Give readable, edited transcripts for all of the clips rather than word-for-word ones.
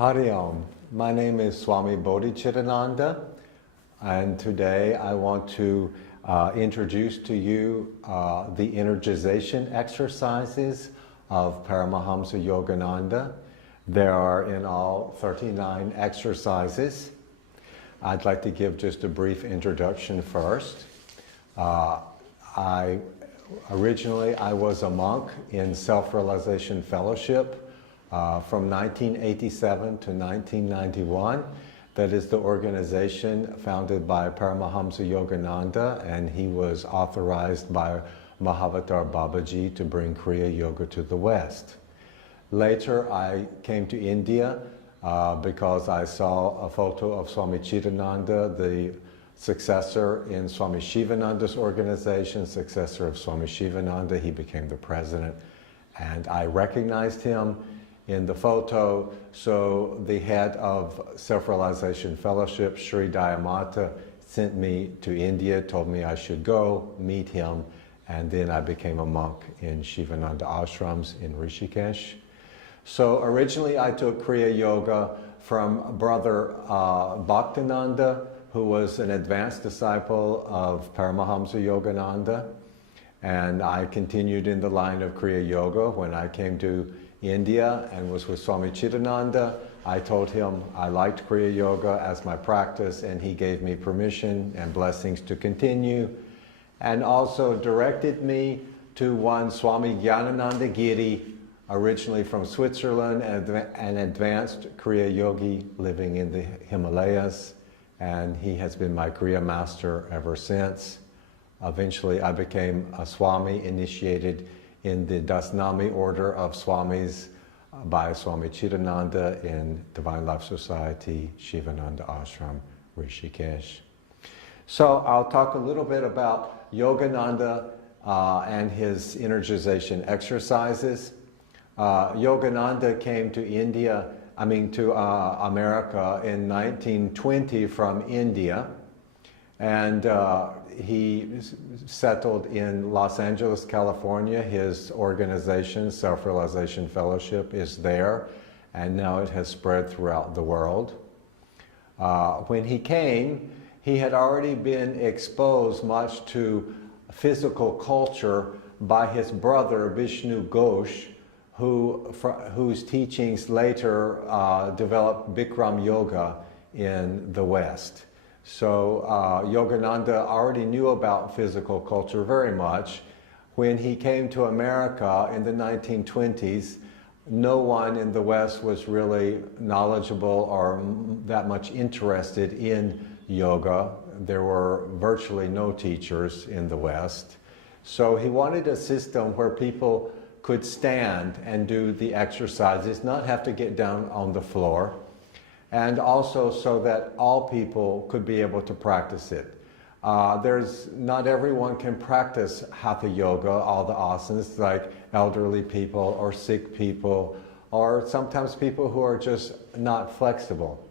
Hari Om. My name is Swami Bodhichitananda, and today I want to introduce to you the energization exercises of Paramahamsa Yogananda. There are in all 39 exercises. I'd like to give just a brief introduction first. Originally I was a monk in Self-Realization Fellowship from 1987 to 1991. That is the organization founded by Paramahamsa Yogananda, and he was authorized by Mahavatar Babaji to bring Kriya Yoga to the West. Later I came to India because I saw a photo of Swami Chitananda, the successor in Swami Shivananda's organization, successor of Swami Shivananda. He became the president, and I recognized him in the photo. So the head of Self-Realization Fellowship, Sri Dayamata, sent me to India, told me I should go meet him, and then I became a monk in Shivananda ashrams in Rishikesh. So originally I took Kriya Yoga from Brother Bhaktinanda, who was an advanced disciple of Paramahamsa Yogananda, and I continued in the line of Kriya Yoga. When I came to India and was with Swami Chitananda, I told him I liked Kriya Yoga as my practice, and he gave me permission and blessings to continue, and also directed me to one Swami Gyanananda Giri, originally from Switzerland, an advanced Kriya Yogi living in the Himalayas, and he has been my Kriya master ever since. Eventually I became a Swami, initiated in the Dasnami order of Swamis by Swami Chitananda in Divine Life Society, Shivananda Ashram, Rishikesh. So I'll talk a little bit about Yogananda and his energization exercises. Yogananda came to America in 1920 from India, and he settled in Los Angeles, California. His organization, Self-Realization Fellowship, is there, and now it has spread throughout the world. When he came, he had already been exposed much to physical culture by his brother Vishnu Ghosh, whose teachings later developed Bikram Yoga in the West. So Yogananda already knew about physical culture very much. When he came to America in the 1920s, no one in the West was really knowledgeable or that much interested in yoga. There were virtually no teachers in the West. So he wanted a system where people could stand and do the exercises, not have to get down on the floor, and also so that all people could be able to practice it. Not everyone can practice Hatha Yoga, all the asanas, like elderly people or sick people, or sometimes people who are just not flexible.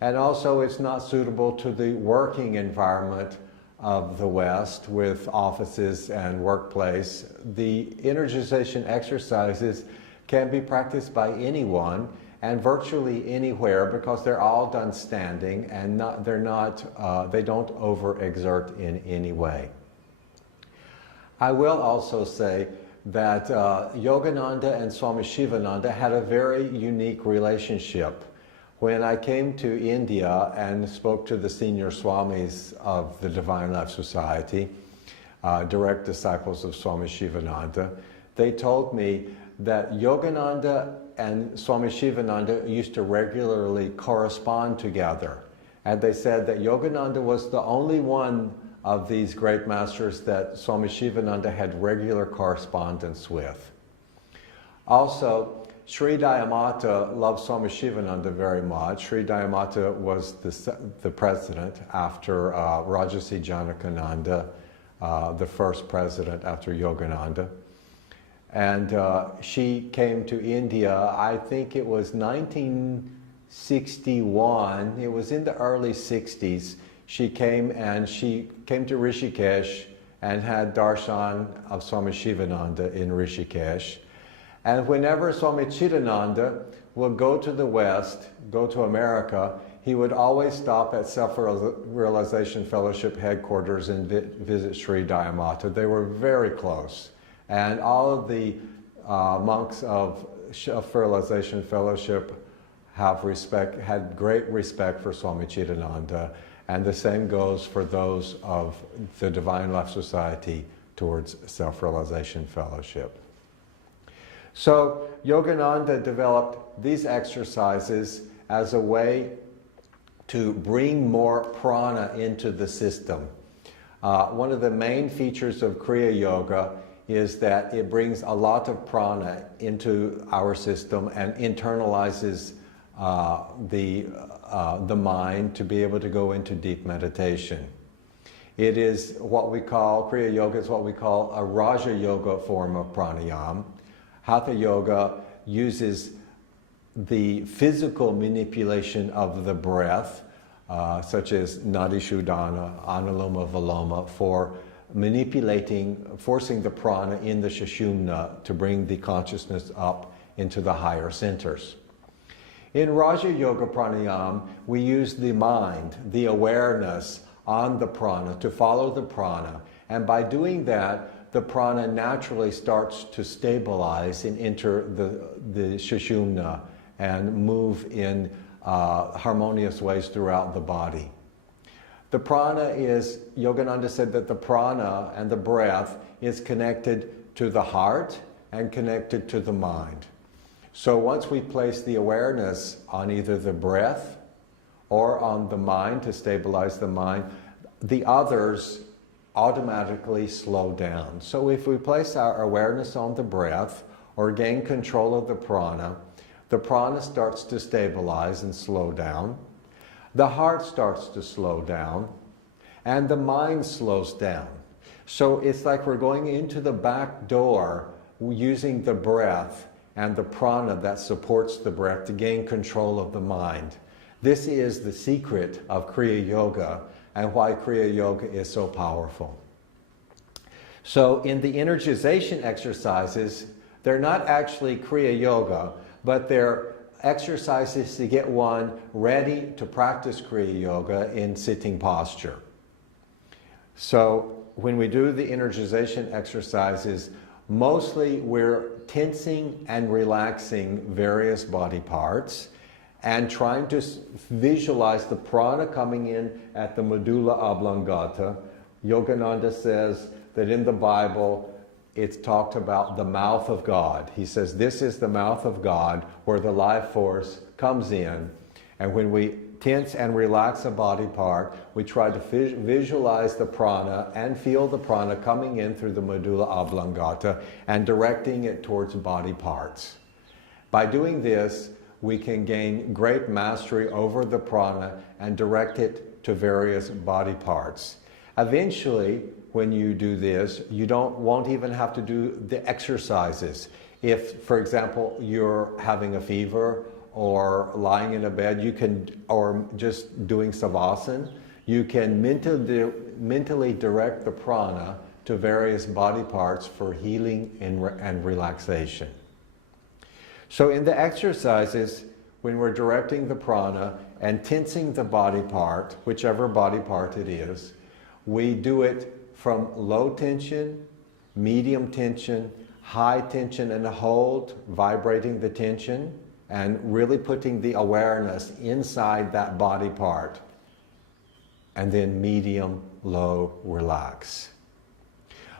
And also it's not suitable to the working environment of the West with offices and workplace. The energization exercises can be practiced by anyone and virtually anywhere, because they're all done standing, and they don't overexert in any way. I will also say that Yogananda and Swami Shivananda had a very unique relationship. When I came to India and spoke to the senior Swamis of the Divine Life Society, direct disciples of Swami Shivananda, they told me that Yogananda and Swami Shivananda used to regularly correspond together. And they said that Yogananda was the only one of these great masters that Swami Shivananda had regular correspondence with. Also, Sri Dayamata loved Swami Shivananda very much. Sri Dayamata was the president after Rajarsi Janakananda, the first president after Yogananda. And she came to India, I think it was 1961, it was in the early 60s. She came to Rishikesh and had darshan of Swami Shivananda in Rishikesh. And whenever Swami Chidananda would go to the West, go to America, he would always stop at Self-Realization Fellowship headquarters and visit Sri Dayamata. They were very close. And all of the monks of Self-Realization Fellowship had great respect for Swami Chidananda. And the same goes for those of the Divine Life Society towards Self-Realization Fellowship. So Yogananda developed these exercises as a way to bring more prana into the system. One of the main features of Kriya Yoga is that it brings a lot of prana into our system and internalizes the mind to be able to go into deep meditation. It is what we call, Kriya Yoga is what we call a Raja Yoga form of pranayama. Hatha Yoga uses the physical manipulation of the breath, such as Nadi Shuddhana, Anuloma Viloma, for forcing the prana in the Sushumna to bring the consciousness up into the higher centers. In Raja Yoga Pranayama, we use the mind, the awareness on the prana to follow the prana. And by doing that, the prana naturally starts to stabilize and enter the Sushumna and move in harmonious ways throughout the body. The prana is, Yogananda said that the prana and the breath is connected to the heart and connected to the mind. So once we place the awareness on either the breath or on the mind to stabilize the mind, the others automatically slow down. So if we place our awareness on the breath or gain control of the prana starts to stabilize and slow down. The heart starts to slow down, and the mind slows down. So it's like we're going into the back door using the breath and the prana that supports the breath to gain control of the mind. This is the secret of Kriya Yoga and why Kriya Yoga is so powerful. So in the energization exercises, they're not actually Kriya Yoga, but they're exercises to get one ready to practice Kriya Yoga in sitting posture. So when we do the energization exercises, mostly we're tensing and relaxing various body parts and trying to visualize the prana coming in at the medulla oblongata. Yogananda says that in the Bible, it's talked about the mouth of God. He says this is the mouth of God where the life force comes in. And when we tense and relax a body part, we try to visualize the prana and feel the prana coming in through the medulla oblongata and directing it towards body parts. By doing this, we can gain great mastery over the prana and direct it to various body parts. Eventually, when you do this, you won't even have to do the exercises. If, for example, you're having a fever or lying in a bed, or just doing savasana, you can mentally direct the prana to various body parts for healing and relaxation. So in the exercises, when we're directing the prana and tensing the body part, whichever body part it is, we do it from low tension, medium tension, high tension and hold, vibrating the tension, and really putting the awareness inside that body part. And then medium, low, relax.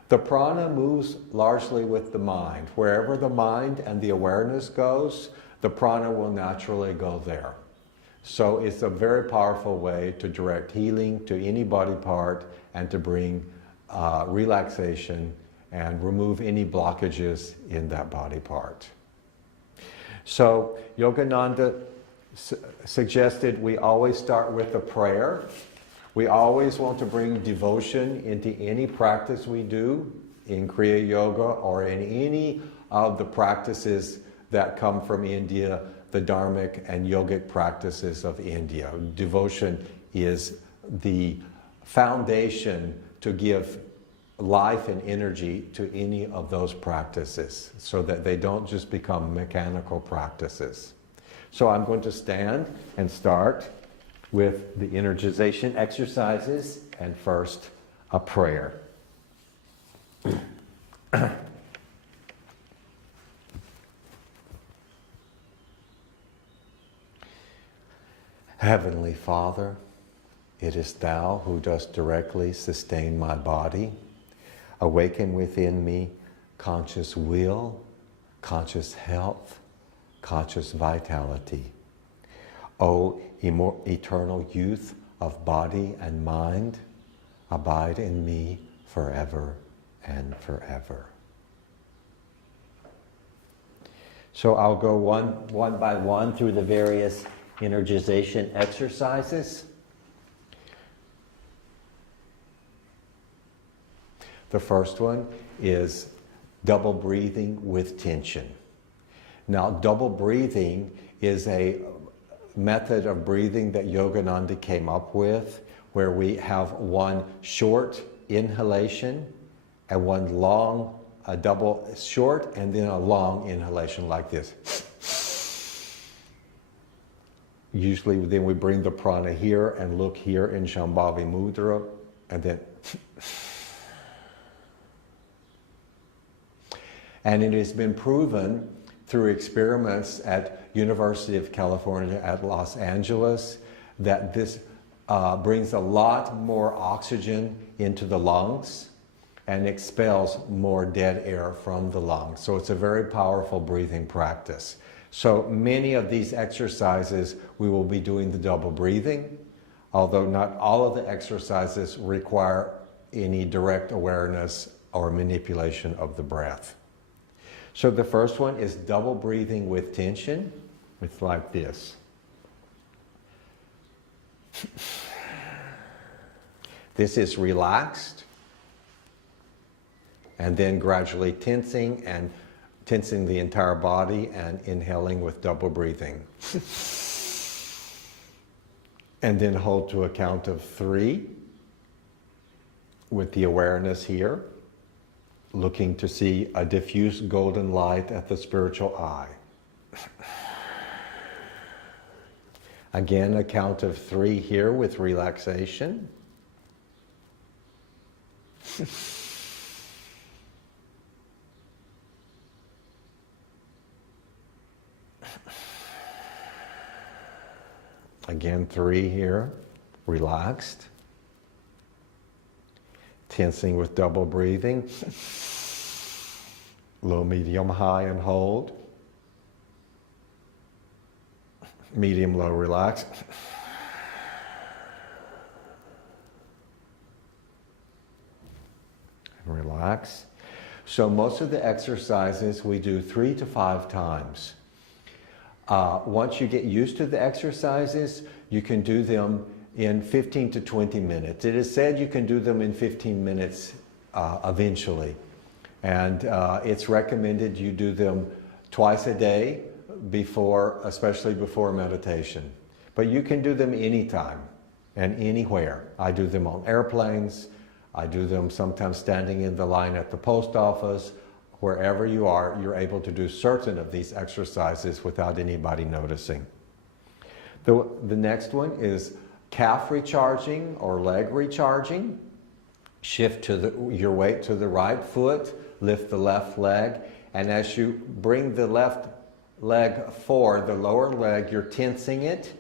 The prana moves largely with the mind. Wherever the mind and the awareness goes, the prana will naturally go there. So it's a very powerful way to direct healing to any body part and to bring relaxation and remove any blockages in that body part. So Yogananda suggested we always start with a prayer. We always want to bring devotion into any practice we do in Kriya Yoga or in any of the practices that come from India, the dharmic and yogic practices of India. Devotion is the foundation to give life and energy to any of those practices so that they don't just become mechanical practices. So I'm going to stand and start with the energization exercises, and first a prayer. Heavenly Father, it is Thou who dost directly sustain my body. Awaken within me conscious will, conscious health, conscious vitality. O eternal youth of body and mind, abide in me forever and forever. So I'll go one by one through the various energization exercises. The first one is double breathing with tension. Now, double breathing is a method of breathing that Yogananda came up with, where we have one short inhalation and one long, a double short and then a long inhalation like this. Usually then we bring the prana here and look here in Shambhavi Mudra, and then and it has been proven through experiments at University of California at Los Angeles that this brings a lot more oxygen into the lungs and expels more dead air from the lungs. So it's a very powerful breathing practice. So many of these exercises we will be doing the double breathing, although not all of the exercises require any direct awareness or manipulation of the breath. So the first one is double breathing with tension. It's like this. This is relaxed, and then gradually tensing the entire body and inhaling with double breathing. And then hold to a count of 3 with the awareness here, looking to see a diffuse golden light at the spiritual eye. Again, a count of 3 here with relaxation. Again, 3 here, relaxed. Tensing with double breathing. Low, medium, high, and hold. Medium, low, relax. And relax. So most of the exercises we do 3 to 5 times. Once you get used to the exercises, you can do them in 15 to 20 minutes. It is said you can do them in 15 minutes eventually. And it's recommended you do them twice a day, especially before meditation. But you can do them anytime and anywhere. I do them on airplanes. I do them sometimes standing in the line at the post office. Wherever you are, you're able to do certain of these exercises without anybody noticing. The next one is calf recharging or leg recharging. Shift your weight to the right foot, lift the left leg, and as you bring the left leg forward, the lower leg, you're tensing it,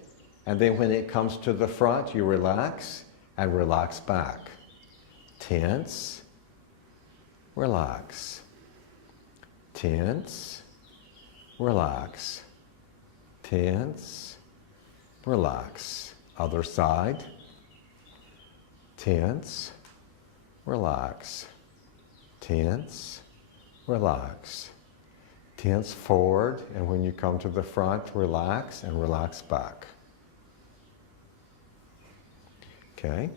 and then when it comes to the front, you relax and relax back. Tense, relax. Tense, relax. Tense, relax. Other side. Tense, relax. Tense, relax. Tense forward, and when you come to the front, relax and relax back. Okay.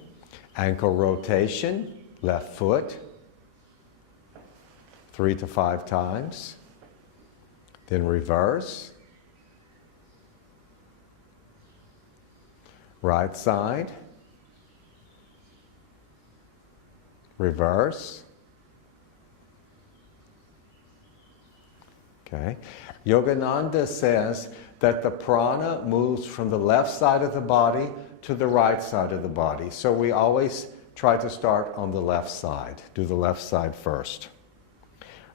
Ankle rotation, left foot. 3 to 5 times. Then reverse. Right side. Reverse. Okay. Yogananda says that the prana moves from the left side of the body to the right side of the body. So we always try to start on the left side. Do the left side first.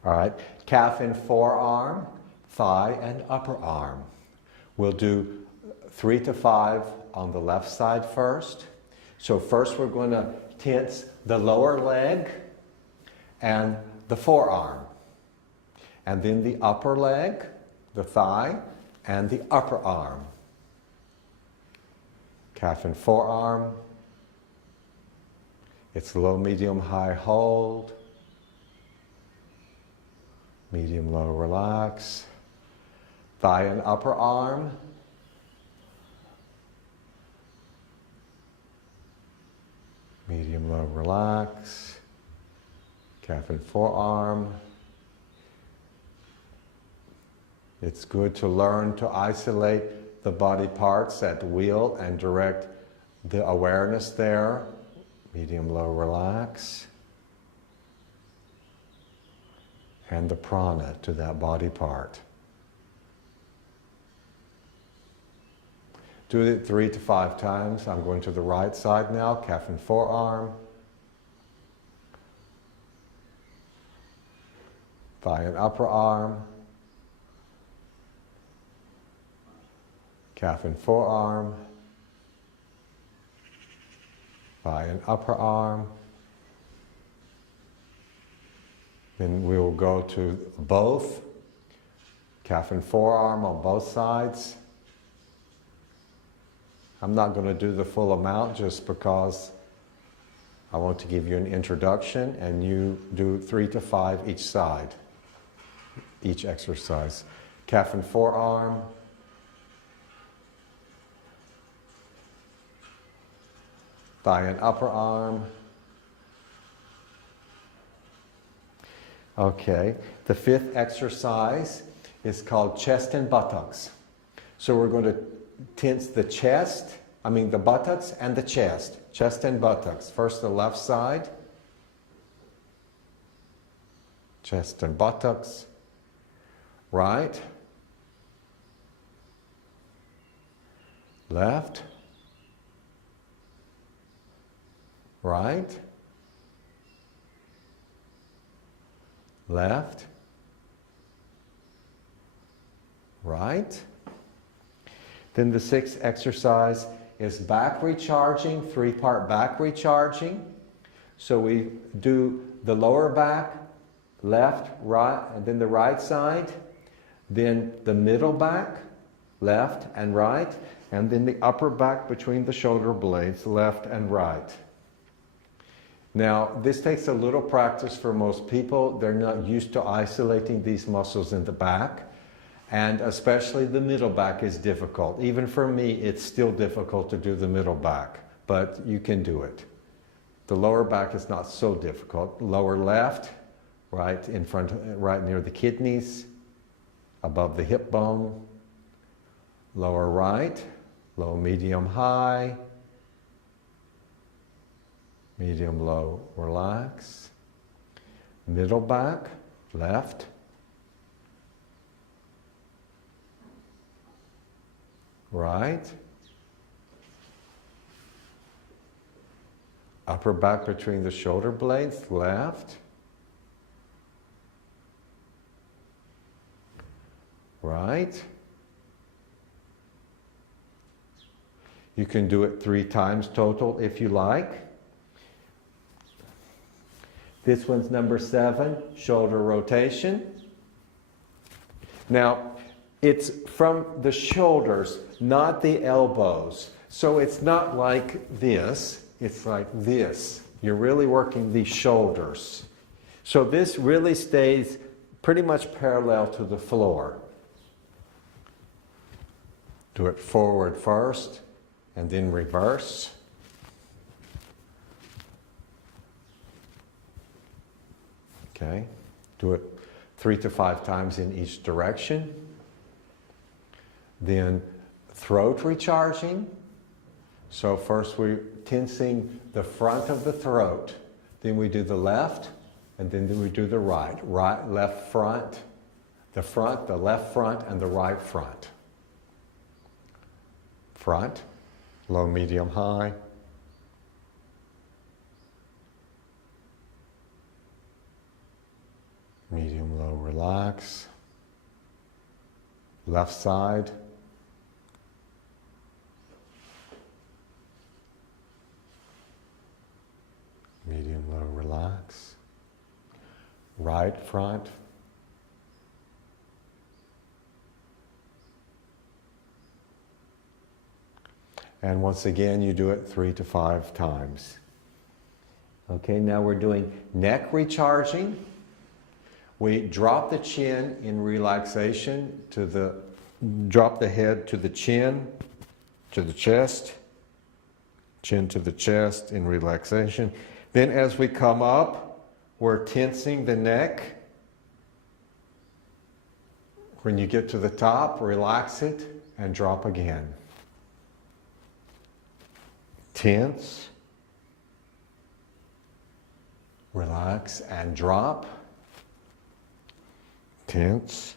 All right. Calf and forearm, thigh and upper arm. We'll do 3 to 5 on the left side first. So first we're going to tense the lower leg and the forearm. And then the upper leg, the thigh, and the upper arm. Calf and forearm. It's low, medium, high hold. Medium, low, relax. Thigh and upper arm. Medium, low, relax. Calf and forearm. It's good to learn to isolate the body parts at will and direct the awareness there. Medium, low, relax. And the prana to that body part. Do it 3 to 5 times. I'm going to the right side now, calf and forearm. Thigh and upper arm. Calf and forearm. Thigh and upper arm. Then we will go to both, calf and forearm on both sides. I'm not going to do the full amount just because I want to give you an introduction, and you do 3 to 5 each side, each exercise. Calf and forearm. Thigh and upper arm. Okay, the 5th exercise is called chest and buttocks. So we're going to tense the the buttocks and the chest and buttocks. First the left side, chest and buttocks, right, left, right, left, right. Then the 6th exercise is back recharging, 3-part back recharging. So we do the lower back, left, right, and then the right side. Then the middle back, left and right. And then the upper back between the shoulder blades, left and right. Now, this takes a little practice for most people. They're not used to isolating these muscles in the back. And especially the middle back is difficult. Even for me, it's still difficult to do the middle back, but you can do it. The lower back is not so difficult. Lower left, right in front, right near the kidneys, above the hip bone. Lower right, low, medium, high. Medium, low, relax. Middle back, left. Right. Upper back between the shoulder blades, left. Right. You can do it 3 times total if you like. This one's number 7, shoulder rotation. Now, it's from the shoulders, not the elbows. So it's not like this, it's like this. You're really working the shoulders. So this really stays pretty much parallel to the floor. Do it forward first, and then reverse. Okay, do it 3 to 5 times in each direction. Then throat recharging. So first we're tensing the front of the throat. Then we do the left, and then we do the right. Right, left front, The front, the left front, and the right front. Front, low, medium, high. Medium, low, relax. Left side. Medium, low, relax. Right front. And once again, you do it 3 to 5 times. Okay, now we're doing neck recharging. We drop the chin in relaxation drop the head to the chin, to the chest, chin to the chest in relaxation. Then as we come up, we're tensing the neck. When you get to the top, relax it and drop again. Tense, relax and drop. Tense,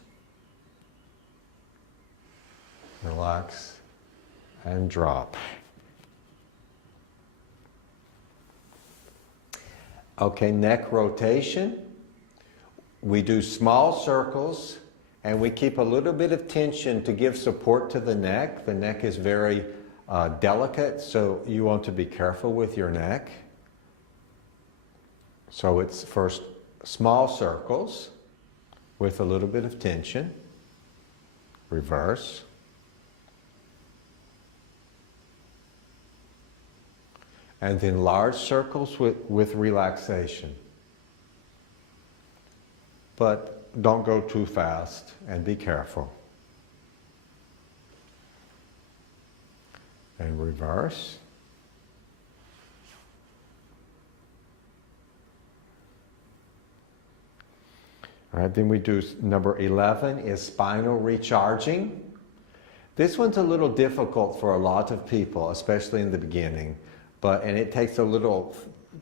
relax and drop. Okay, neck rotation. We do small circles and we keep a little bit of tension to give support to the neck. The neck is very delicate, so you want to be careful with your neck. So it's first small circles with a little bit of tension. Reverse. And then large circles with relaxation. But don't go too fast and be careful. And reverse. All right, then we do number 11 is spinal recharging. This one's a little difficult for a lot of people, especially in the beginning, and it takes a little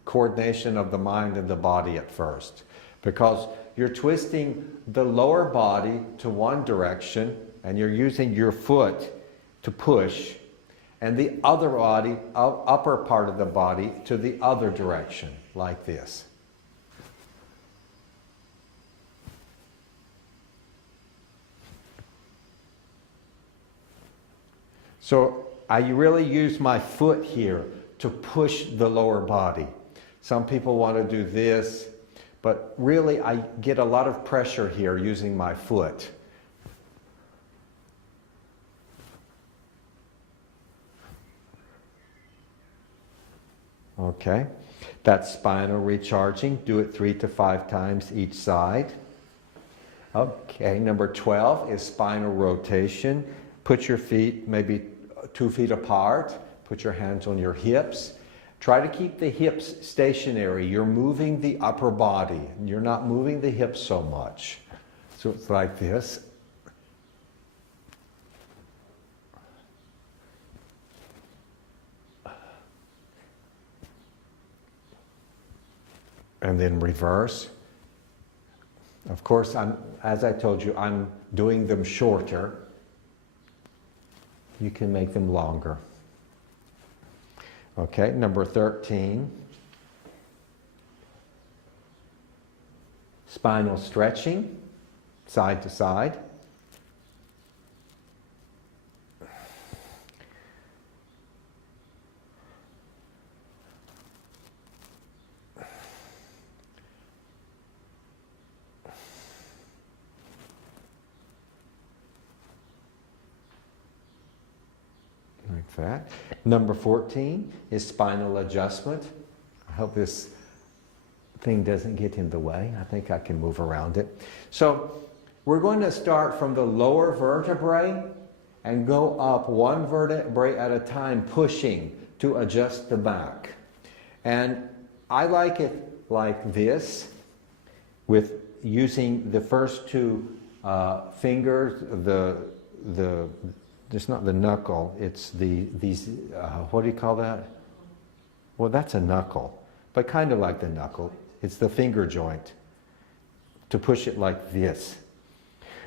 coordination of the mind and the body at first, because you're twisting the lower body to one direction and you're using your foot to push, and the other body, upper part of the body, to the other direction, like this. So I really use my foot here to push the lower body. Some people want to do this, but really I get a lot of pressure here using my foot. Okay, that's spinal recharging. Do it 3 to 5 times each side. Okay, number 12 is spinal rotation. Put your feet maybe 2 feet apart. Put your hands on your hips. Try to keep the hips stationary. You're moving the upper body. You're not moving the hips so much. So it's like this. And then reverse. Of course, as I told you, I'm doing them shorter. You can make them longer. Okay, number 13. Spinal stretching, side to side. Like that. Number 14 is spinal adjustment. I hope this thing doesn't get in the way. I think I can move around it. So we're going to start from the lower vertebrae and go up one vertebrae at a time, pushing to adjust the back. And I like it like this, with using the first 2 fingers, it's not the knuckle, it's these, what do you call that? Well, that's a knuckle, but kind of like the knuckle. It's the finger joint, to push it like this.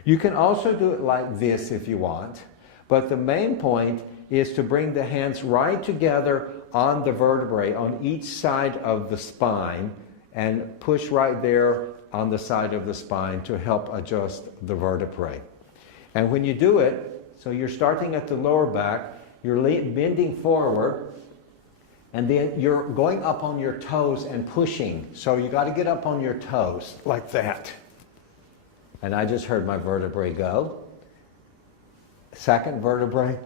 You can also do it like this if you want, but the main point is to bring the hands right together on the vertebrae on each side of the spine and push right there on the side of the spine to help adjust the vertebrae. And when you do it, so you're starting at the lower back, you're bending forward, and then you're going up on your toes and pushing. So you got to get up on your toes like that. And I just heard my vertebrae go. Second vertebrae.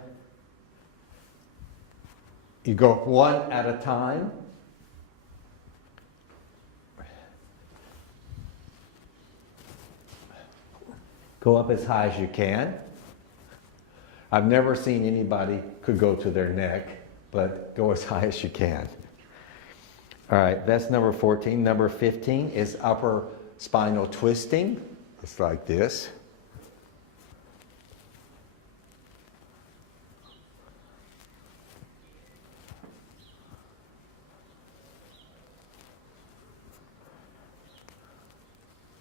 You go one at a time. Go up as high as you can. I've never seen anybody could go to their neck, but go as high as you can. All right, that's number 14. Number 15 is upper spinal twisting. It's like this.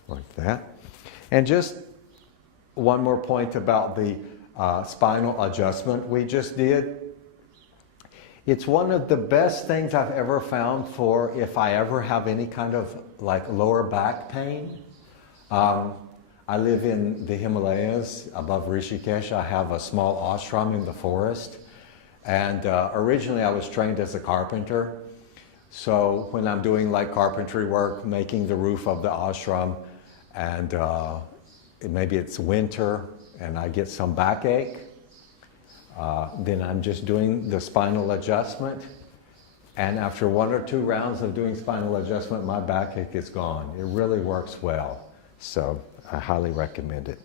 Like that. And just one more point about the spinal adjustment we just did. It's one of the best things I've ever found for if I ever have any kind of like lower back pain. I live in the Himalayas above Rishikesh. I have a small ashram in the forest. And originally I was trained as a carpenter. So when I'm doing like carpentry work, making the roof of the ashram, and maybe it's winter and I get some backache, then I'm just doing the spinal adjustment. And after 1 or 2 rounds of doing spinal adjustment, my backache is gone. It really works well. So I highly recommend it.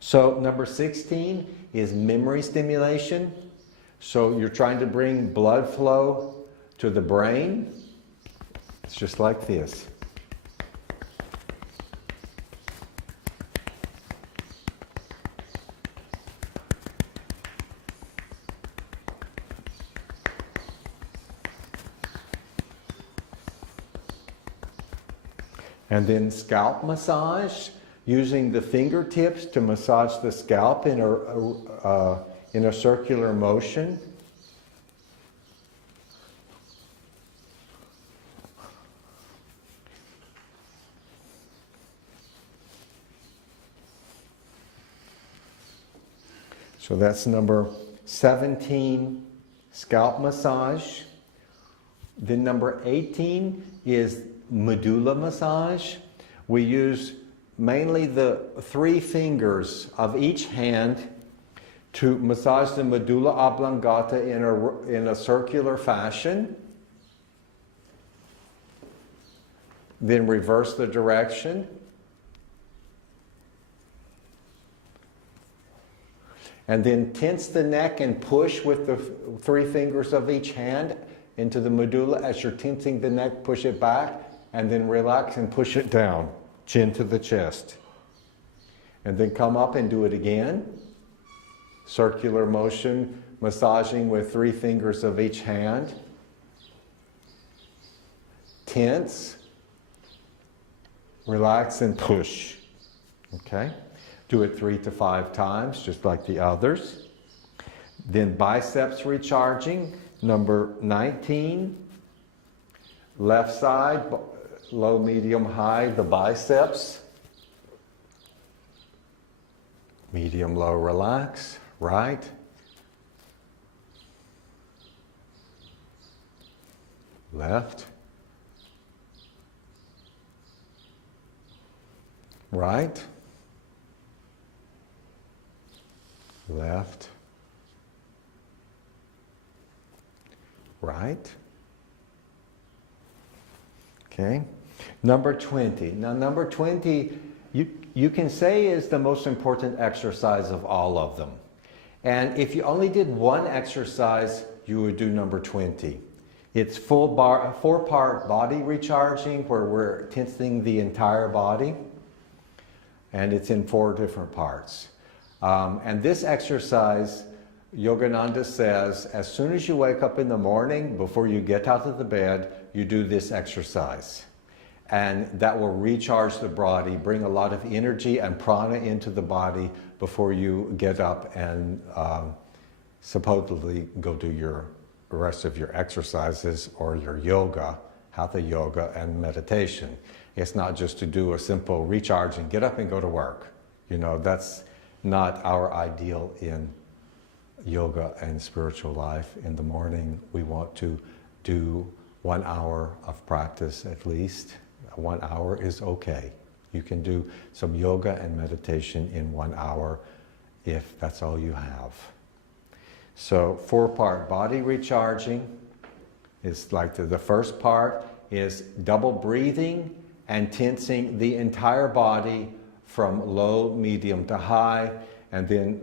So number 16 is memory stimulation. So you're trying to bring blood flow to the brain. It's just like this. And then scalp massage, using the fingertips to massage the scalp in a circular motion. So that's number 17, scalp massage. Then number 18 is medulla massage. We use mainly the 3 fingers of each hand to massage the medulla oblongata in a circular fashion. Then reverse the direction. And then tense the neck and push with the 3 fingers of each hand into the medulla. As you're tensing the neck, push it back, and then relax and push it down, chin to the chest. And then come up and do it again. Circular motion, massaging with 3 fingers of each hand. Tense, relax, and push. Okay? Do it 3 to 5 times, just like the others. Then biceps recharging, number 19. Left side, low, medium, high, the biceps. Medium, low, relax. Right. Left. Right. Left. Right. Okay. Number 20. Now number 20, you can say is the most important exercise of all of them. And if you only did one exercise, you would do number 20. It's 4-part body recharging, where we're tensing the entire body. And it's in 4 different parts. And this exercise, Yogananda says, as soon as you wake up in the morning, before you get out of the bed, you do this exercise. and that will recharge the body, bring a lot of energy and prana into the body before you get up and supposedly go do your rest of your exercises or your yoga, hatha yoga and meditation. It's not just to do a simple recharge and get up and go to work. You know, that's not our ideal in yoga and spiritual life. In the morning, we want to do 1 hour of practice at least. 1 hour is okay. You can do some yoga and meditation in 1 hour if that's all you have. So 4-part body recharging is like the first part is double breathing and tensing the entire body from low, medium to high, and then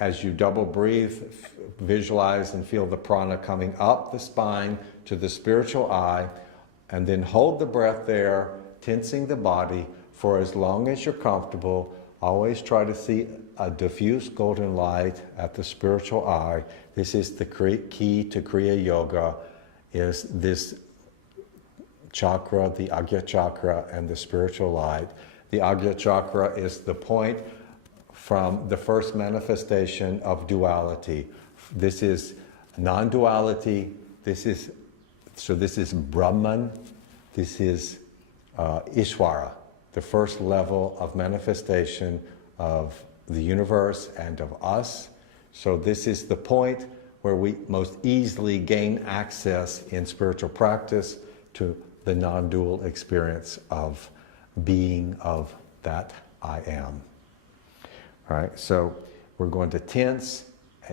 as you double breathe, visualize and feel the prana coming up the spine to the spiritual eye, and then hold the breath there, tensing the body for as long as you're comfortable. Always try to see a diffuse golden light at the spiritual eye. This is the key to Kriya Yoga, is this chakra, the Agya chakra, and the spiritual light. The Agya chakra is the point from the first manifestation of duality. This is non-duality. This is Brahman. This is Ishvara, the first level of manifestation of the universe and of us. So this is the point where we most easily gain access in spiritual practice to the non-dual experience of being of that I am. All right, so we're going to tense,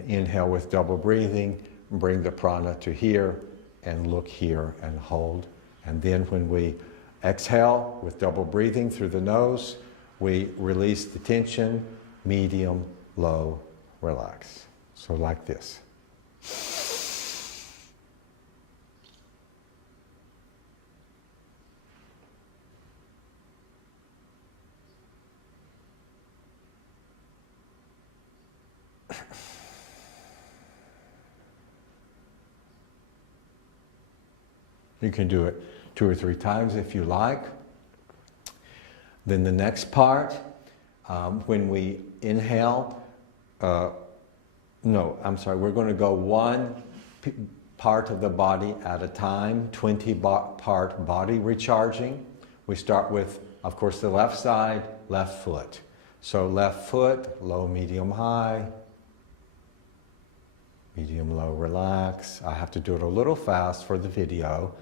inhale with double breathing, bring the prana to here, and look here and hold. And then when we exhale with double breathing through the nose, we release the tension, medium, low, relax. So like this. You can do it 2 or 3 times if you like. Then the next part, when we inhale, we're going to go one part of the body at a time, 20-part body recharging. We start with, of course, the left side, left foot. So left foot, low, medium, high, medium, low, relax. I have to do it a little fast for the video,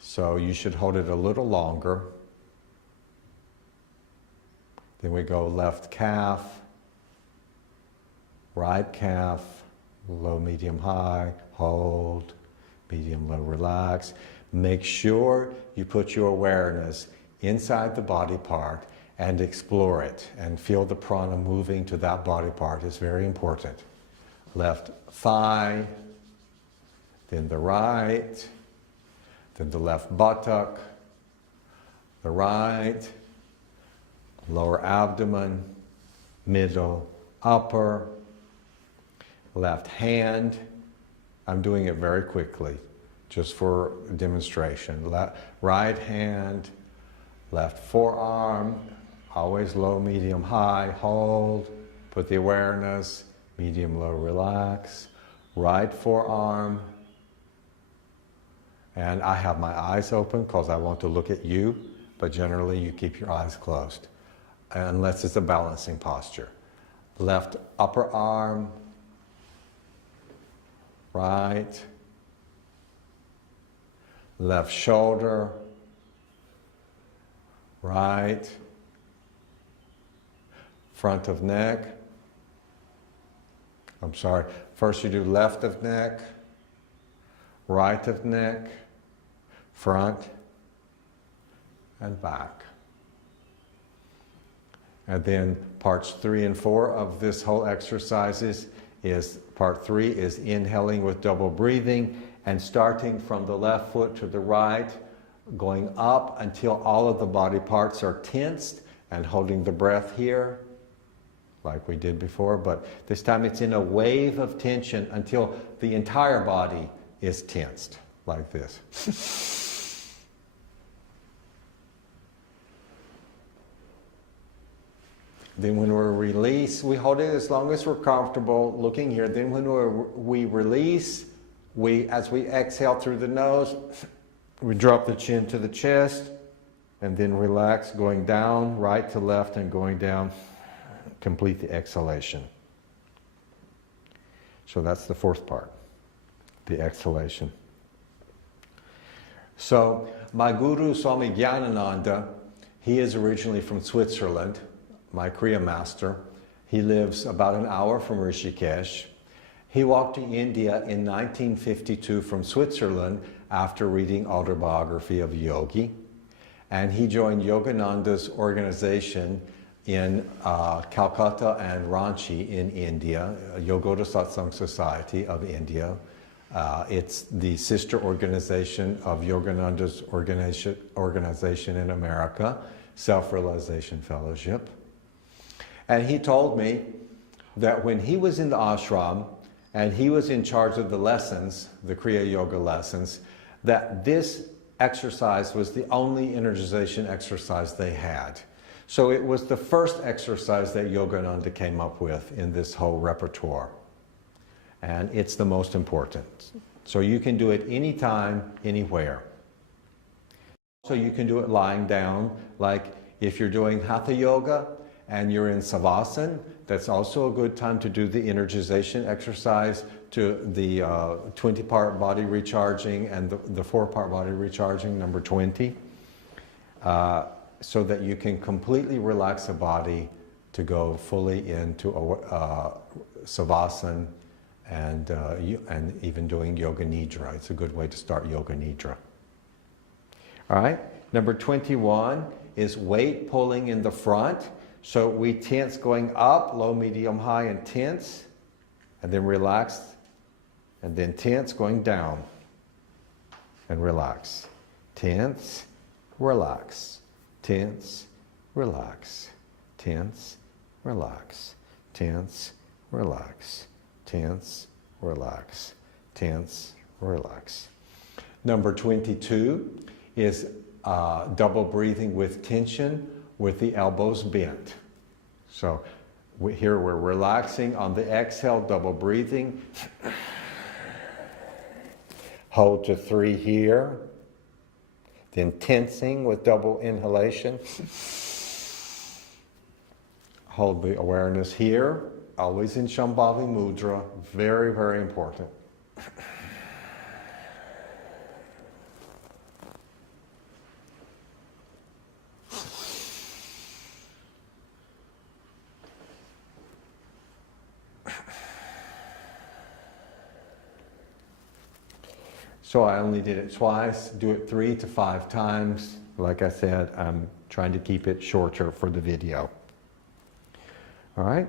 so you should hold it a little longer. Then we go left calf, right calf, low, medium, high, hold, medium, low, relax. Make sure you put your awareness inside the body part and explore it and feel the prana moving to that body part. It's very important. Left thigh, then the right, then the left buttock, the right, lower abdomen, middle, upper, left hand. I'm doing it very quickly, just for demonstration. Right hand, left forearm, always low, medium, high, hold, put the awareness, medium, low, relax. Right forearm, and I have my eyes open because I want to look at you, but generally you keep your eyes closed, unless it's a balancing posture. Left upper arm, right, left shoulder, right, front of neck. First you do left of neck, right of neck, front, and back. And then parts 3 and 4 of this whole exercise is part 3 is inhaling with double breathing and starting from the left foot to the right, going up until all of the body parts are tensed and holding the breath here, like we did before, but this time it's in a wave of tension until the entire body is tensed, like this. Then when we release, we hold it as long as we're comfortable looking here. Then when we release, as we exhale through the nose, we drop the chin to the chest and then relax, going down, right to left and going down. Complete the exhalation. So that's the fourth part, the exhalation. So my guru, Swami Gyanananda, he is originally from Switzerland, my Kriya master. He lives about an hour from Rishikesh. He walked to India in 1952 from Switzerland after reading Autobiography of a Yogi. And he joined Yogananda's organization in Calcutta and Ranchi in India, Yogoda Satsang Society of India. It's the sister organization of Yogananda's organization in America, Self-Realization Fellowship. And he told me that when he was in the ashram and he was in charge of the lessons, the Kriya Yoga lessons, that this exercise was the only energization exercise they had. So it was the first exercise that Yogananda came up with in this whole repertoire. And it's the most important. So you can do it anytime, anywhere. So you can do it lying down, like if you're doing Hatha Yoga and you're in Savasana, that's also a good time to do the energization exercise, to the 20-part body recharging and the 4-part body recharging, number 20, so that you can completely relax the body to go fully into Savasana and even doing Yoga Nidra. It's a good way to start Yoga Nidra. All right, number 21 is weight pulling in the front. So we tense going up, low, medium, high, and tense, and then relax, and then tense going down, and relax. Tense, relax, tense, relax, tense, relax, tense, relax, tense, relax, tense, relax. Number 22 is double breathing with tension, with the elbows bent. So here we're relaxing on the exhale, double breathing. Hold to 3 here. Then tensing with double inhalation. Hold the awareness here, always in Shambhavi Mudra. Very, very important. So I only did it twice, do it 3 to 5 times. Like I said, I'm trying to keep it shorter for the video. All right.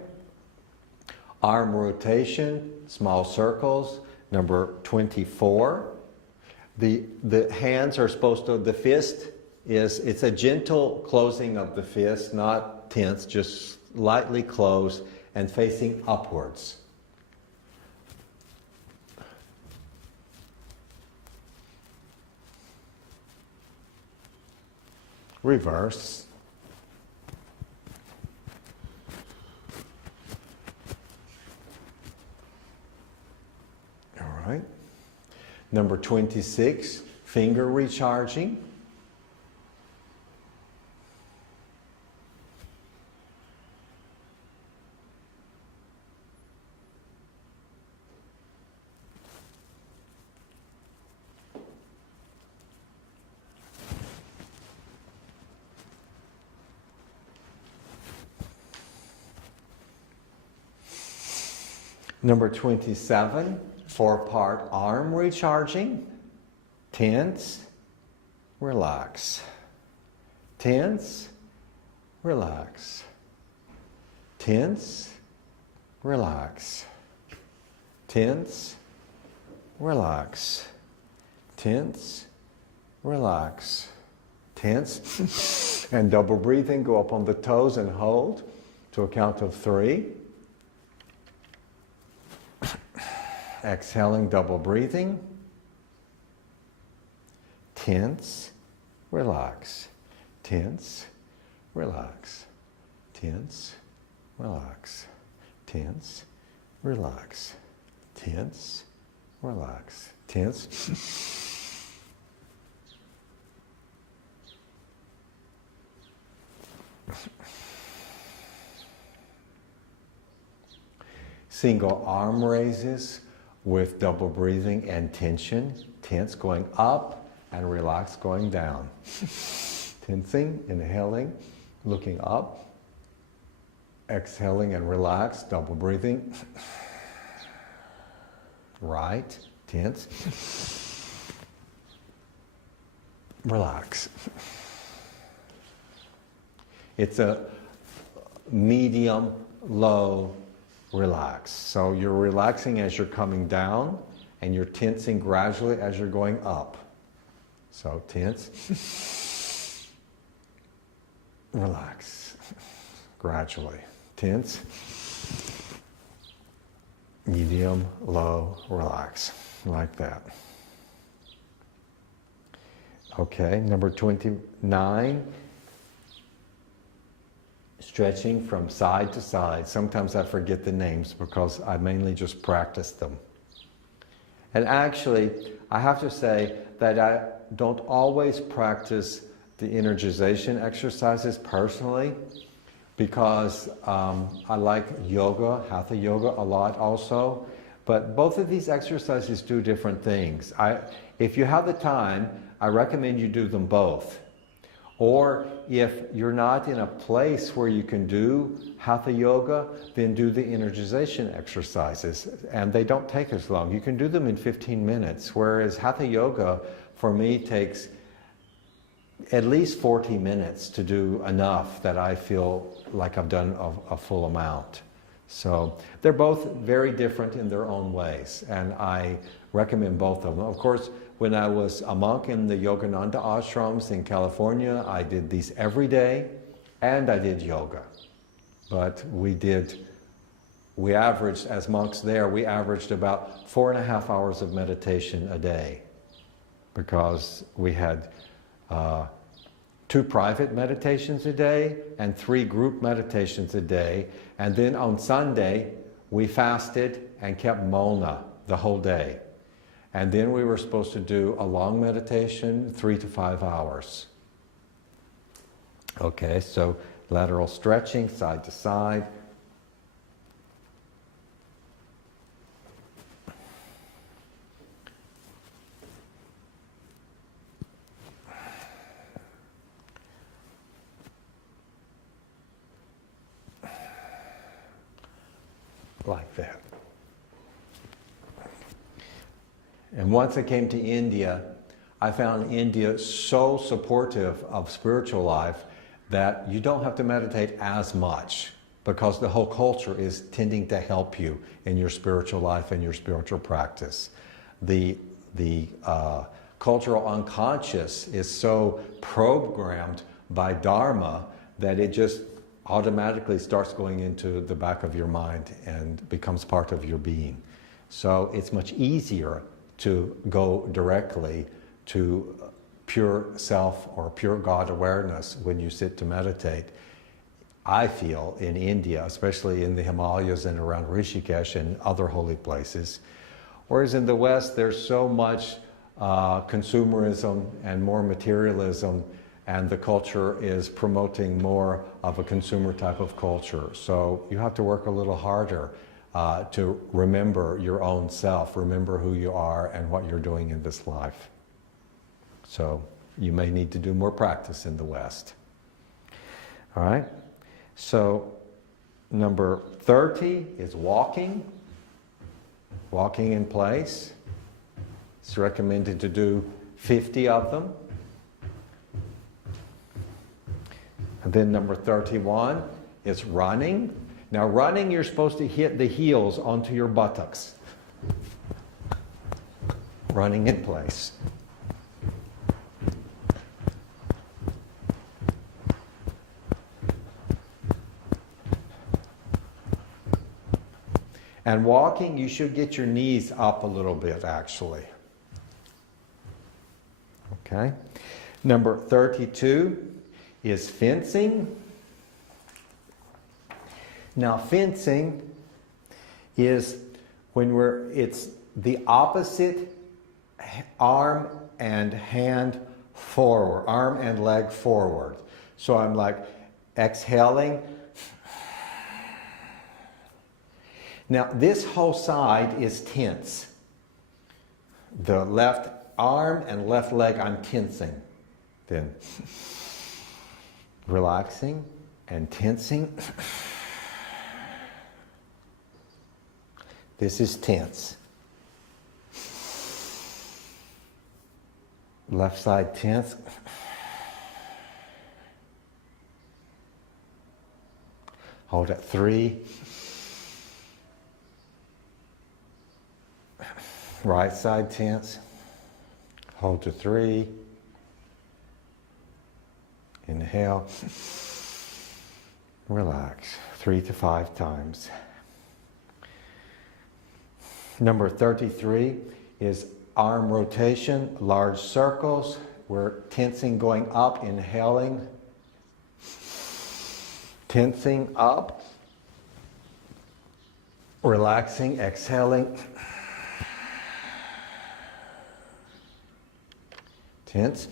Arm rotation, small circles, number 24. The hands are supposed to, the fist it's a gentle closing of the fist, not tense, just lightly closed and facing upwards. Reverse. All right. Number 26, finger recharging. Number 27, 4-part arm recharging. Tense, relax. Tense, relax. Tense, relax. Tense, relax. Tense, relax. Tense. And double breathing, go up on the toes and hold to a count of 3. Exhaling, double breathing. Tense, relax. Tense, relax. Tense, relax, tense, relax, tense, relax, tense. Single arm raises with double breathing and tension. Tense going up and relax going down. Tensing, inhaling, looking up. Exhaling and relax, double breathing. Right, tense. Relax. It's a medium, low, relax. So you're relaxing as you're coming down, and you're tensing gradually as you're going up. So tense, relax, gradually. Tense, medium, low, relax, like that. Okay, number 29. Stretching from side to side. Sometimes I forget the names because I mainly just practice them. And actually, I have to say that I don't always practice the energization exercises personally, because I like yoga, hatha yoga, a lot also. But both of these exercises do different things. If you have the time, I recommend you do them both. Or if you're not in a place where you can do hatha yoga, then do the energization exercises. And they don't take as long. You can do them in 15 minutes, whereas hatha yoga, for me, takes at least 40 minutes to do enough that I feel like I've done a full amount. So they're both very different in their own ways, and I recommend both of them. Of course, when I was a monk in the Yogananda ashrams in California, I did these every day, and I did yoga. But we averaged, as monks there, we averaged about 4.5 hours of meditation a day, because we had 2 private meditations a day and 3 group meditations a day. And then on Sunday, we fasted and kept mauna the whole day. And then we were supposed to do a long meditation, 3 to 5 hours. Okay, so lateral stretching, side to side. Like that. And once I came to India, I found India so supportive of spiritual life that you don't have to meditate as much, because the whole culture is tending to help you in your spiritual life and your spiritual practice. The cultural unconscious is so programmed by Dharma that it just automatically starts going into the back of your mind and becomes part of your being. So it's much easier to go directly to pure self or pure God awareness when you sit to meditate. I feel in India, especially in the Himalayas and around Rishikesh and other holy places. Whereas in the West, there's so much consumerism and more materialism, and the culture is promoting more of a consumer type of culture. So you have to work a little harder to remember your own self, remember who you are and what you're doing in this life. So you may need to do more practice in the West. All right? So number 30 is walking. Walking in place. It's recommended to do 50 of them. And then number 31 is running. Now running, you're supposed to hit the heels onto your buttocks. Running in place. And walking, you should get your knees up a little bit, actually. Okay. Number 32 is fencing. Now fencing is when it's the opposite arm and hand forward, arm and leg forward. So I'm like exhaling. Now this whole side is tense. The left arm and left leg I'm tensing. Then relaxing and tensing. This is tense. Left side tense. Hold at 3. Right side tense. Hold to 3. Inhale. Relax. 3 to 5 times. Number 33 is arm rotation, large circles. We're tensing going up, inhaling. Tensing up. Relaxing, exhaling. Tense.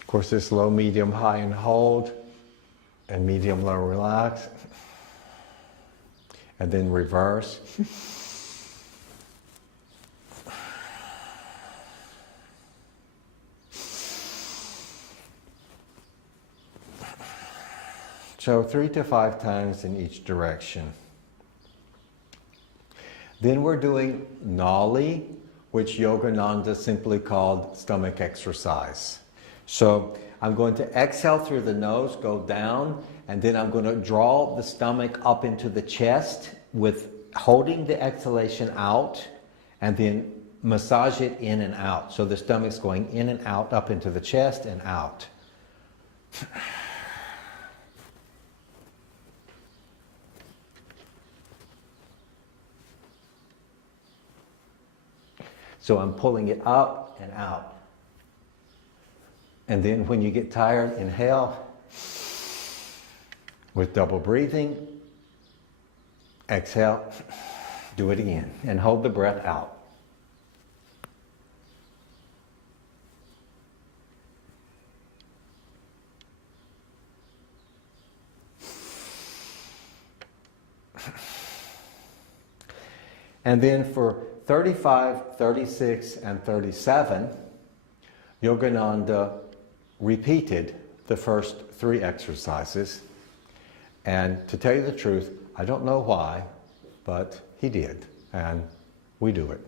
Of course, this low, medium, high, and hold, and medium, low, relax, and then reverse. So 3 to 5 times in each direction. Then we're doing Nali, which Yogananda simply called stomach exercise. So I'm going to exhale through the nose, go down, and then I'm going to draw the stomach up into the chest with holding the exhalation out, and then massage it in and out. So the stomach's going in and out, up into the chest and out. So I'm pulling it up and out. And then when you get tired, inhale with double breathing. Exhale, do it again, and hold the breath out. And then for 35, 36, and 37, Yogananda repeated the first 3 exercises. And to tell you the truth, I don't know why, but he did, and we do it.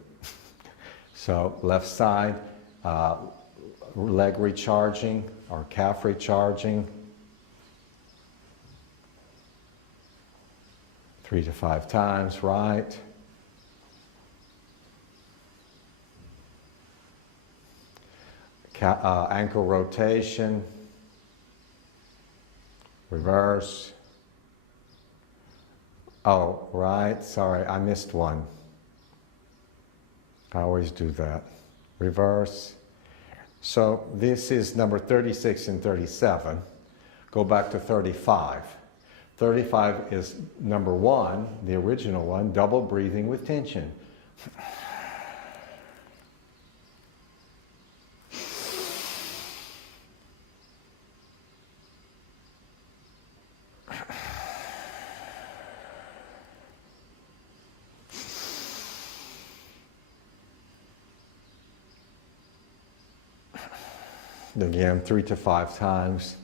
So left side, leg recharging or calf recharging. 3 to 5 times, right. Ankle rotation, reverse. Oh, right, sorry, I missed one. I always do that. Reverse. So this is number 36 and 37. Go back to 35. 35 is number 1, the original one, double breathing with tension. Again, 3 to 5 times,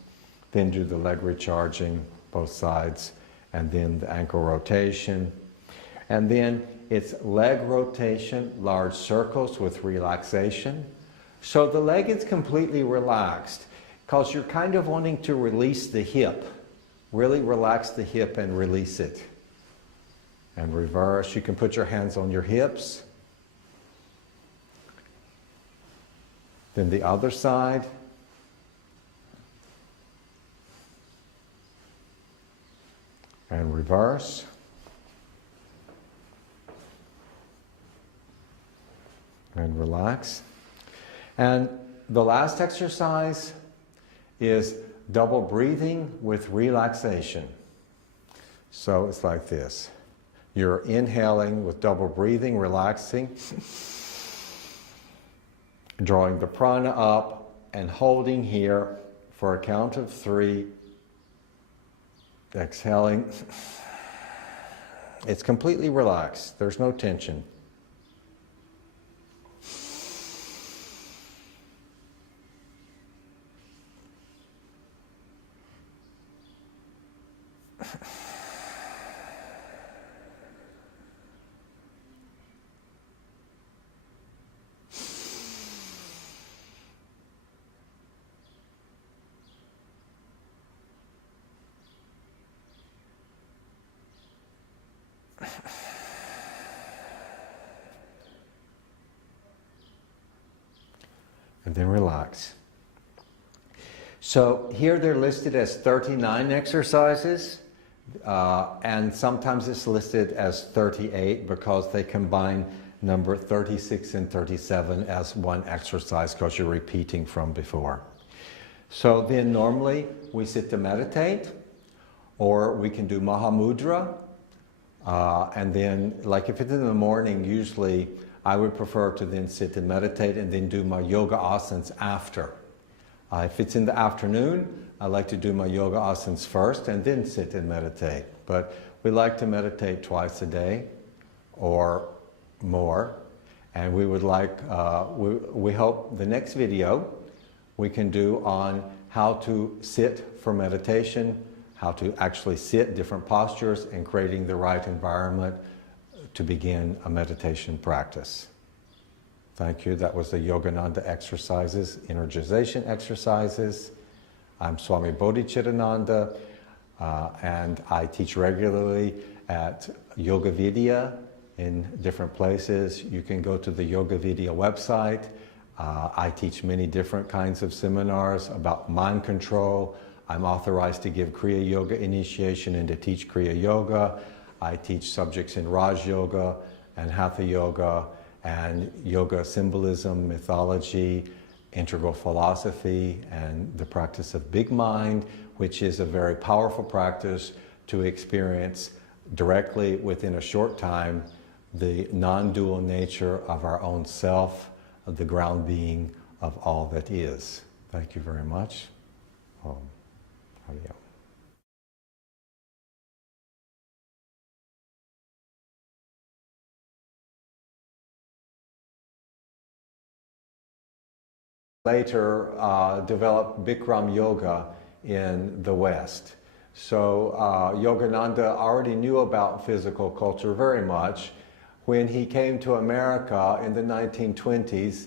then do the leg recharging, both sides, and then the ankle rotation. And then it's leg rotation, large circles with relaxation. So the leg is completely relaxed because you're kind of wanting to release the hip. Really relax the hip and release it. And reverse, you can put your hands on your hips. Then the other side. And reverse. And relax. And the last exercise is double breathing with relaxation. So it's like this. You're inhaling with double breathing, relaxing, drawing the prana up and holding here for a count of 3. Exhaling. It's completely relaxed. There's no tension. And then relax. So here they're listed as 39 exercises, and sometimes it's listed as 38 because they combine number 36 and 37 as one exercise because you're repeating from before. So then normally we sit to meditate, or we can do Mahamudra, and then like if it's in the morning, usually I would prefer to then sit and meditate and then do my yoga asanas after. If it's in the afternoon, I like to do my yoga asanas first and then sit and meditate. But we like to meditate twice a day or more. And we would like, we hope the next video we can do on how to sit for meditation, how to actually sit, different postures, and creating the right environment to begin a meditation practice. Thank you. That was the Yogananda exercises, energization exercises. I'm Swami Bodhichitananda, and I teach regularly at Yoga Vidya in different places. You can go to the Yoga Vidya website. I teach many different kinds of seminars about mind control. I'm authorized to give Kriya Yoga initiation and to teach Kriya Yoga. I teach subjects in Raj Yoga and Hatha Yoga and yoga symbolism, mythology, integral philosophy, and the practice of big mind, which is a very powerful practice to experience directly within a short time the non-dual nature of our own self, of the ground being of all that is. Thank you very much. Om. Hari Om. Later developed Bikram Yoga in the West. So Yogananda already knew about physical culture very much. When he came to America in the 1920s,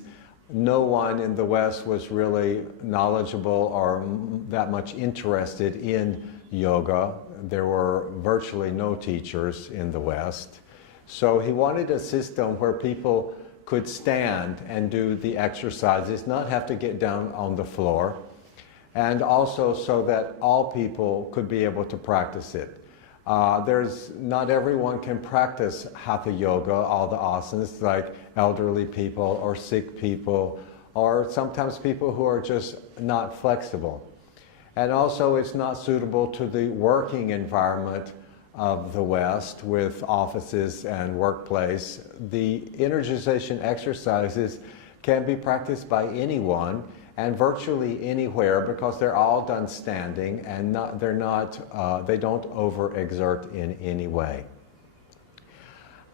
no one in the West was really knowledgeable or that much interested in yoga. There were virtually no teachers in the West. So he wanted a system where people could stand and do the exercises, not have to get down on the floor, and also so that all people could be able to practice it. Not everyone can practice Hatha Yoga, all the asanas, like elderly people or sick people, or sometimes people who are just not flexible. And also it's not suitable to the working environment of the West with offices and workplace. The energization exercises can be practiced by anyone and virtually anywhere because they're all done standing and they don't overexert in any way.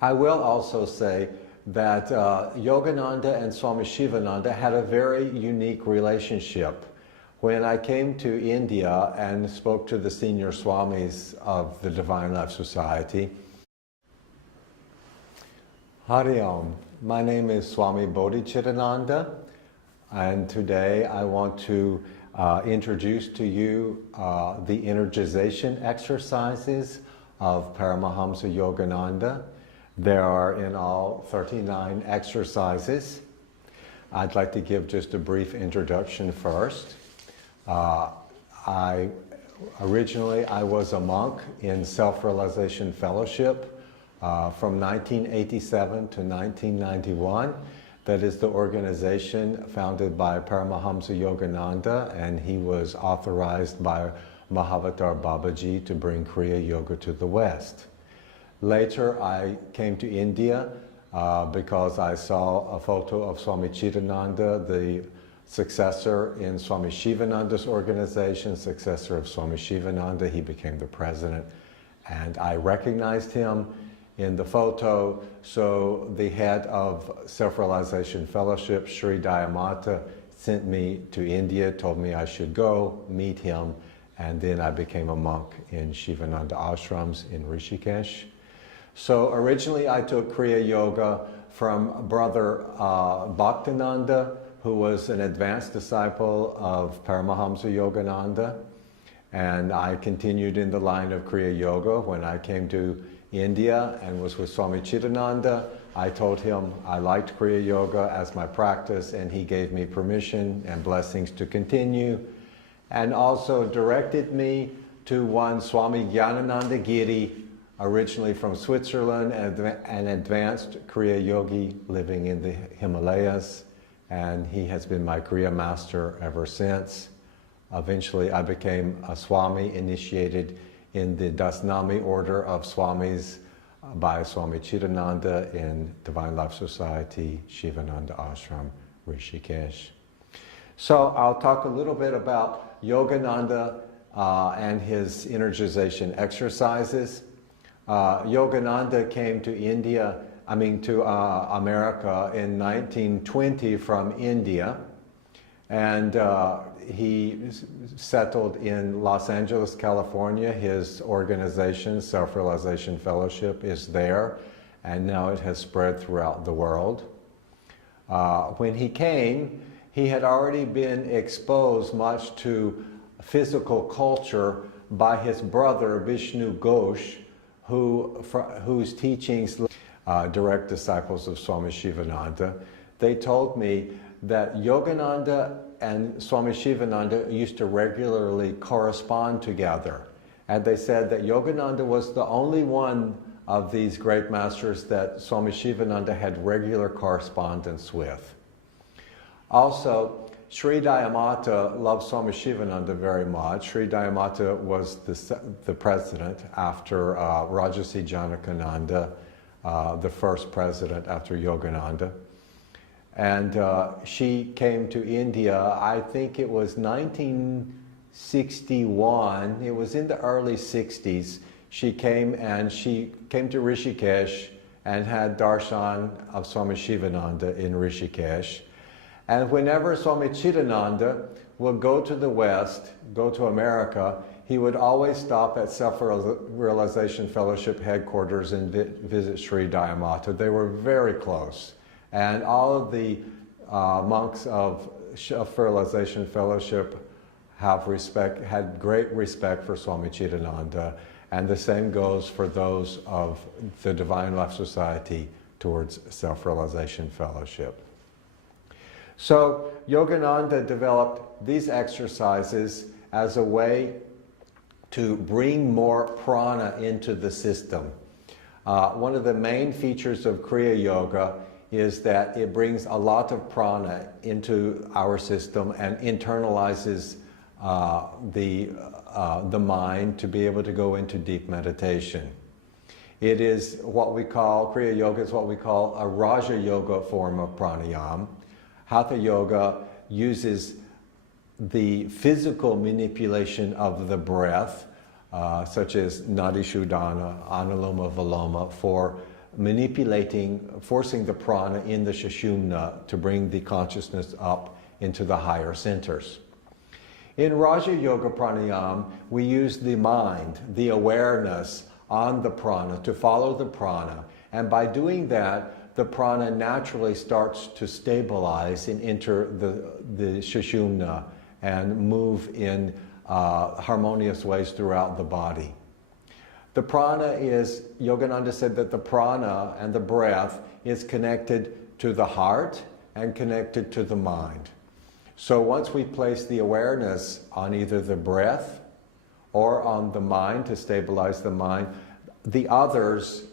I will also say that Yogananda and Swami Shivananda had a very unique relationship. When I came to India and spoke to the senior Swamis of the Divine Life Society, Hari Om, my name is Swami Bodhichitananda, and today I want to introduce to you the energization exercises of Paramahamsa Yogananda. There are in all 39 exercises. I'd like to give just a brief introduction first. Originally I was a monk in Self-Realization Fellowship from 1987 to 1991. That is the organization founded by Paramahamsa Yogananda, and he was authorized by Mahavatar Babaji to bring Kriya Yoga to the West. Later, I came to India because I saw a photo of Swami Chitananda, the successor in Swami Shivananda's organization, successor of Swami Shivananda. He became the president, and I recognized him in the photo. So the head of Self-Realization Fellowship, Sri Dayamata, sent me to India, told me I should go meet him, and then I became a monk in Shivananda ashrams in Rishikesh. So originally I took Kriya Yoga from Brother Bhaktinanda, who was an advanced disciple of Paramahamsa Yogananda, and I continued in the line of Kriya Yoga. When I came to India and was with Swami Chitananda, I told him I liked Kriya Yoga as my practice, and he gave me permission and blessings to continue, and also directed me to one Swami Gyanananda Giri, originally from Switzerland, an advanced Kriya Yogi living in the Himalayas, and he has been my Kriya master ever since. Eventually I became a Swami, initiated in the Dasnami order of Swamis by Swami Chitananda in Divine Life Society, Shivananda Ashram, Rishikesh. So I'll talk a little bit about Yogananda and his energization exercises. Yogananda came to America in 1920 from India, and he settled in Los Angeles, California. His organization, Self-Realization Fellowship, is there, and now it has spread throughout the world. When he came, he had already been exposed much to physical culture by his brother Vishnu Ghosh, whose teachings direct disciples of Swami Shivananda. They told me that Yogananda and Swami Shivananda used to regularly correspond together. And they said that Yogananda was the only one of these great masters that Swami Shivananda had regular correspondence with. Also, Sri Dayamata loved Swami Shivananda very much. Sri Dayamata was the president after Rajarsi Janakananda, the first president after Yogananda. And she came to India, I think it was 1961, it was in the early 60s. She came to Rishikesh and had darshan of Swami Shivananda in Rishikesh. And whenever Swami Chitananda would go to the West, go to America, he would always stop at Self-Realization Fellowship headquarters and visit Sri Dayamata. They were very close. And all of the monks of Self-Realization Fellowship had great respect for Swami Chitananda, and the same goes for those of the Divine Life Society towards Self-Realization Fellowship. So Yogananda developed these exercises as a way to bring more prana into the system. One of the main features of Kriya Yoga is that it brings a lot of prana into our system and internalizes the mind to be able to go into deep meditation. It is what we call, Kriya Yoga is what we call a Raja Yoga form of pranayama. Hatha Yoga uses the physical manipulation of the breath, such as Nadi Shuddhana, Anuloma Viloma, for forcing the prana in the Sushumna to bring the consciousness up into the higher centers. In Raja Yoga Pranayama, we use the mind, the awareness on the prana to follow the prana, and by doing that, the prana naturally starts to stabilize and enter the Sushumna and move in harmonious ways throughout the body. The prana is, Yogananda said that the prana and the breath is connected to the heart and connected to the mind. So once we place the awareness on either the breath or on the mind to stabilize the mind, the others